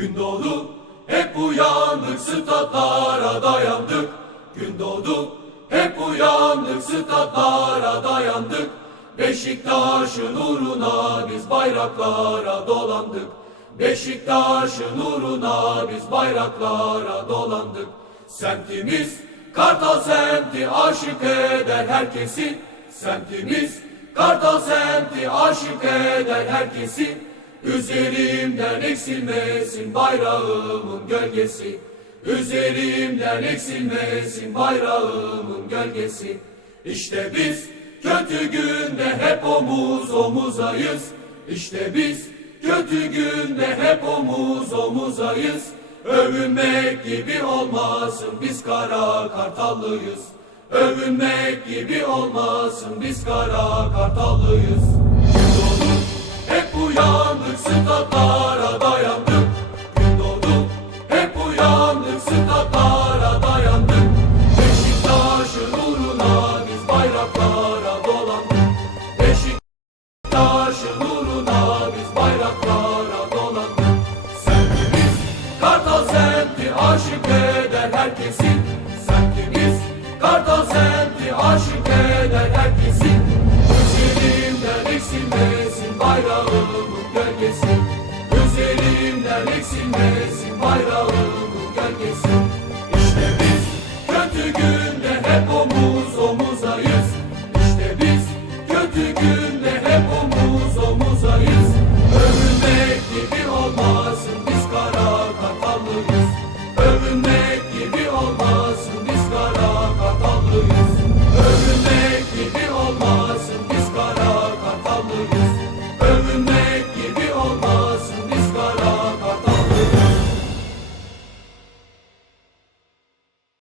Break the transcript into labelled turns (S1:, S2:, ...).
S1: Gün doğdu, hep uyandık, statlara dayandık. Gün doğdu, hep uyandık, statlara dayandık. Beşiktaş'ın
S2: uğruna biz bayraklara dolandık. Beşiktaş'ın uğruna biz bayraklara dolandık. Semtimiz Kartal semti aşık eder herkesi. Semtimiz Kartal semti aşık eder herkesi. Üzerimden eksilmesin bayrağımın gölgesi Üzerimden eksilmesin bayrağımın gölgesi İşte biz kötü günde hep omuz omuzayız İşte biz kötü günde hep omuz omuzayız Övünmek gibi olmasın biz kara kartallıyız Övünmek gibi olmasın biz kara kartallıyız aşık eder herkesi Semti biz Kartal sendi aşık eder herkesi Üzerimden eksilmesin bayrağımın gölgesi Üzerimden eksilmesin bayrağımın gölgesi